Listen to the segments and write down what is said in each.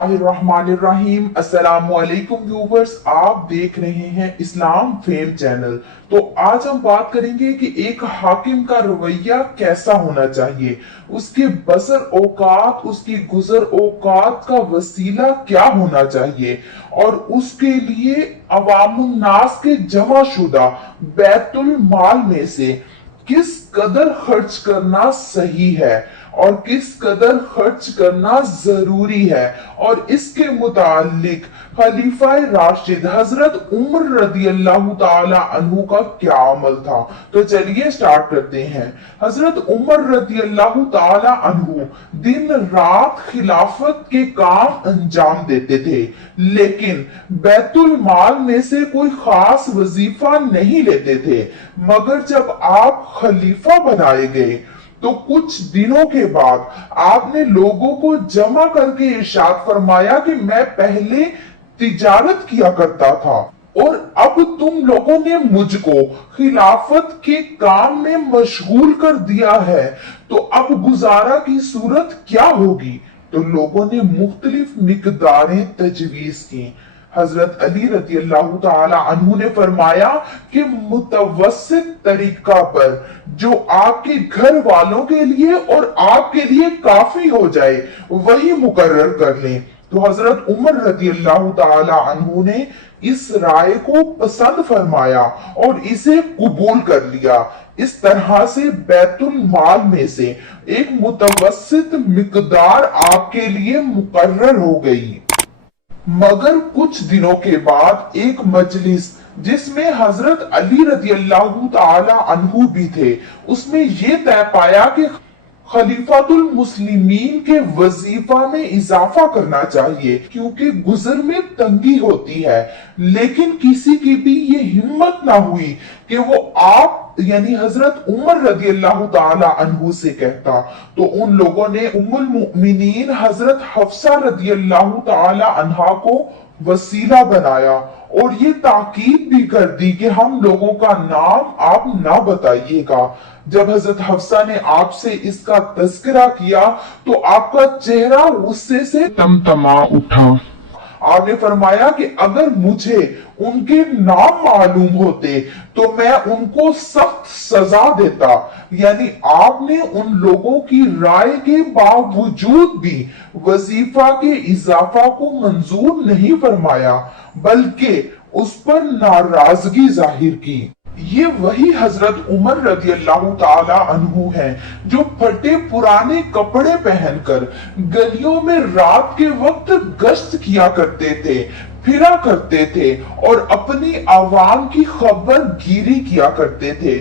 बिस्मिल्लाहिर्रहमानिर्रहीम। अस्सलामुअलैकुम व्यूवर्स, आप देख रहे हैं इस्लाम फेम चैनल। तो आज हम बात करेंगे कि एक हाकिम का रवैया कैसा होना चाहिए, उसके बसर औकात, उसकी गुजर औकात का वसीला क्या होना चाहिए और उसके लिए अवामुन नास के जमा शुदा बैतुल माल में से किस कदर खर्च करना सही है और किस कदर खर्च करना जरूरी है, और इसके मुतालिक खलीफा राशिद हजरत उमर रदी अल्लाह ताला अन्हु का क्या अमल था। तो चलिए स्टार्ट करते हैं। हजरत उमर रदी अल्लाह ताला अन्हु दिन रात खिलाफत के काम अंजाम देते थे, लेकिन बैतुल माल में से कोई खास वजीफा नहीं लेते थे। मगर जब आप खलीफा बनाए गए तो कुछ दिनों के बाद आपने लोगों को जमा करके इरशाद फरमाया कि मैं पहले तिजारत किया करता था और अब तुम लोगों ने मुझको खिलाफत के काम में मशगूल कर दिया है, तो अब गुजारा की सूरत क्या होगी। तो लोगों ने मुख्तलिफ मिकदारें तजवीज की। हजरत अली रजी अल्लाह ताला अन्हु ने फरमाया कि मुतवस्सित तरीका पर जो आपके घर वालों के लिए और आपके लिए काफी हो जाए वही मुकर्रर कर लें। तो हजरत उमर रजी अल्लाह ताला अन्हु ने इस राय को पसंद फरमाया और इसे कबूल कर लिया। इस तरह से बैतुल माल में से एक मुतवस्सित मिकदार आपके लिए मुकर्रर हो गई। मगर कुछ दिनों के बाद एक मजलिस जिसमें हजरत अली रजी अल्लाह ताला अन्हु भी थे, उसमें यह तय पाया कि खलीफातुल मुस्लिमीन के वजीफा में इजाफा करना चाहिए, क्योंकि गुजर में तंगी होती है। लेकिन किसी की भी ये हिम्मत ना हुई कि वो आप यानी हजरत उमर रजी अल्लाह ताला अन्हु से कहता। तो उन लोगों ने उम्मुल मुमिनीन हजरत हफ्सा रजी अल्लाह ताला अन्हा को वसीला बनाया और ये ताकीद भी कर दी कि हम लोगों का नाम आप ना बताइएगा। जब हजरत हफ्सा ने आपसे इसका तस्करा किया तो आपका चेहरा गुस्से से तमतमा उठा। आपने फरमाया कि अगर मुझे उनके नाम मालूम होते तो मैं उनको सख्त सजा देता। यानी आपने उन लोगों की राय के बावजूद भी वजीफा के इजाफा को मंजूर नहीं फरमाया, बल्कि उस पर नाराजगी जाहिर की। ये वही हजरत उमर रजी अल्लाह ताला अन्हु हैं जो फटे पुराने कपड़े पहनकर गलियों में रात के वक्त गश्त किया करते थे, फिरा करते थे और अपनी आवाम की खबर गिरी किया करते थे,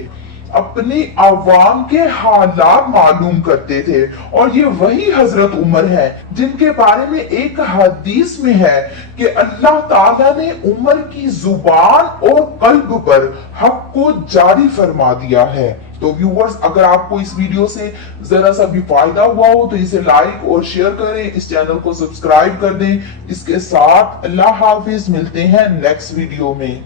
अपनी आवाम के हालात मालूम करते थे। और ये वही हजरत उमर है जिनके बारे में एक हदीस में है कि अल्लाह ताला ने उमर की जुबान और कल्ब पर हक को जारी फरमा दिया है। तो व्यूवर्स, अगर आपको इस वीडियो से जरा सा भी फायदा हुआ हो तो इसे लाइक और शेयर करें, इस चैनल को सब्सक्राइब कर दें। इसके साथ अल्लाह हाफिज, मिलते हैं नेक्स्ट वीडियो में।